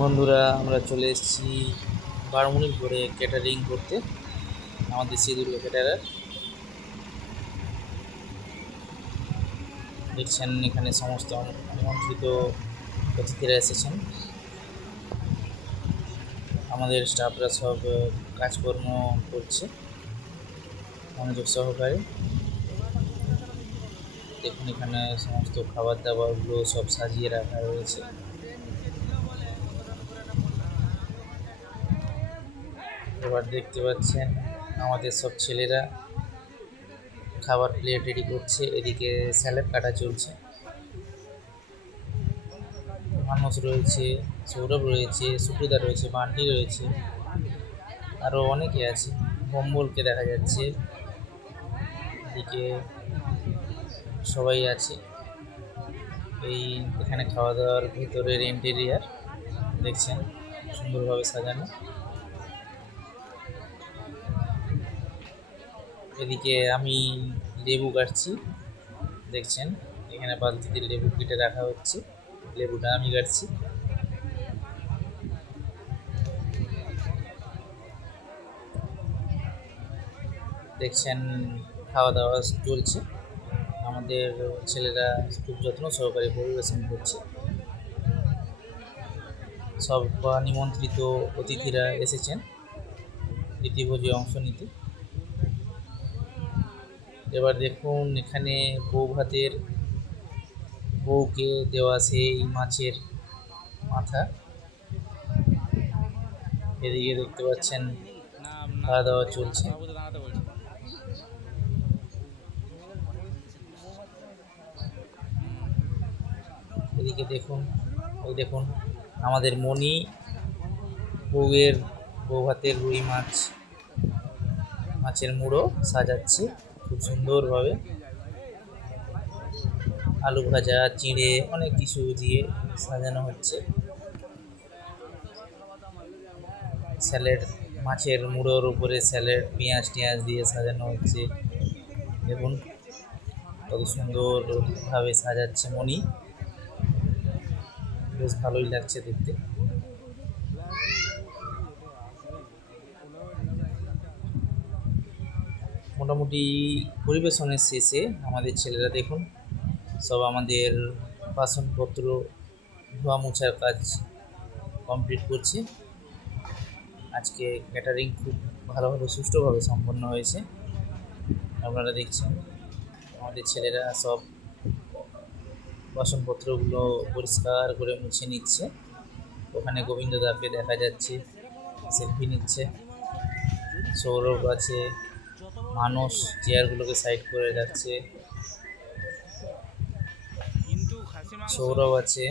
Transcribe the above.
বন্ধুরা, আমরা চলে এসেছি বারমুনিরপুরে ক্যাটারিং করতে। আমাদের শ্রী দুর্গা ক্যাটারার দেখছেন, এখানে সমস্ত আমন্ত্রিত অতিথিরা এসেছেন। আমাদের স্টাফরা সব কাজকর্ম করছে মনোযোগ সহকারে। দেখুন, এখানে সমস্ত খাবার দাবারগুলো সব সাজিয়ে রাখা রয়েছে। এবার দেখতে পাচ্ছেন আমাদের সব ছেলেরা খাবার প্লেট রেডি করছে, এদিকে স্যালাড কাটা চলছে। মানস রয়েছে, সৌরভ রয়েছে, সুপ্রদা রয়েছে, বান্টি রয়েছে, আরও অনেকে আছে। বম্বলকে দেখা যাচ্ছে, এদিকে সবাই আছে। এখানে খাওয়া দাওয়ার ভিতরের ইন্টেরিয়ার দেখছেন, সুন্দরভাবে সাজানো। এদিকে আমি লেবু কাটছি, দেখছেন এখানে বালতিতে লেবু কেটে রাখা হচ্ছে, লেবুটা আমি কাটছি। দেখছেন খাওয়া দাওয়া চলছে, আমাদের ছেলেরা খুব যত্ন সহকারে পরিবেশন করছে। সব নিমন্ত্রিত অতিথিরা এসেছেন প্রীতিভোজে অংশ নিতে। এবার দেখুন, এখানে বউকে দেওয়া সেই মাছের মাথা। এদিকে দেখতে পাচ্ছেন খাওয়া দাওয়া চলছে। এদিকে দেখুন আমাদের মণি বউ ভাতের রুই মাছের মুড়ো সাজাচ্ছে খুব সুন্দরভাবে। আলু ভাজা, চিঁড়ে, অনেক কিছু দিয়ে সাজানো হচ্ছে। স্যালাড, মাছের মুড়োর উপরে স্যালাড, পেঁয়াজ টিয়াজ দিয়ে সাজানো হচ্ছে। দেখুন কত সুন্দরভাবে সাজাচ্ছে মণি, বেশ ভালোই লাগছে দেখতে। মোটামুটি পরিবেশনের শেষে আমাদের ছেলেরা দেখুন সব আমাদের বাসনপত্র ধোয়া মোছার কাজ কমপ্লিট করছে। আজকে ক্যাটারিং খুব ভালোভাবে সুষ্ঠুভাবে সম্পন্ন হয়েছে। আপনারা দেখছেন আমাদের ছেলেরা সব বাসনপত্রগুলো পরিষ্কার করে মুছে নিচ্ছে। ওখানে গোবিন্দদাকে দেখা যাচ্ছে সেলফি নিচ্ছে। সৌরভ আছে, মানুষ চেয়ারগুলোকে সাইড করে রাখছে। সৌরভ আছে,